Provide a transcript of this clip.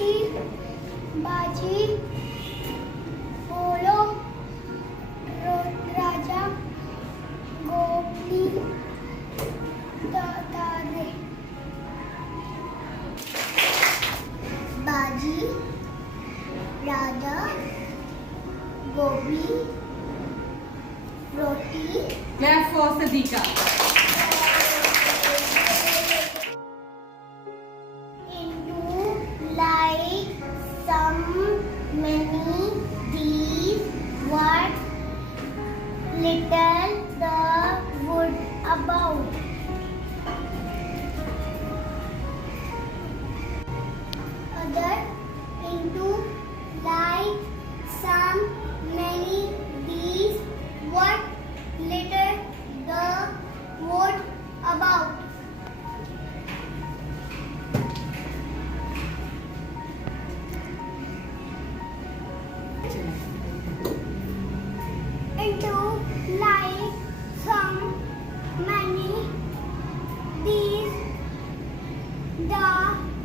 बाजी बोलो राजा गोपी तारे बाजी राजा गोभी रोटी Clap for Sadika. into like some many these what little the wood about other into like some many these what little the wood about into like some many these the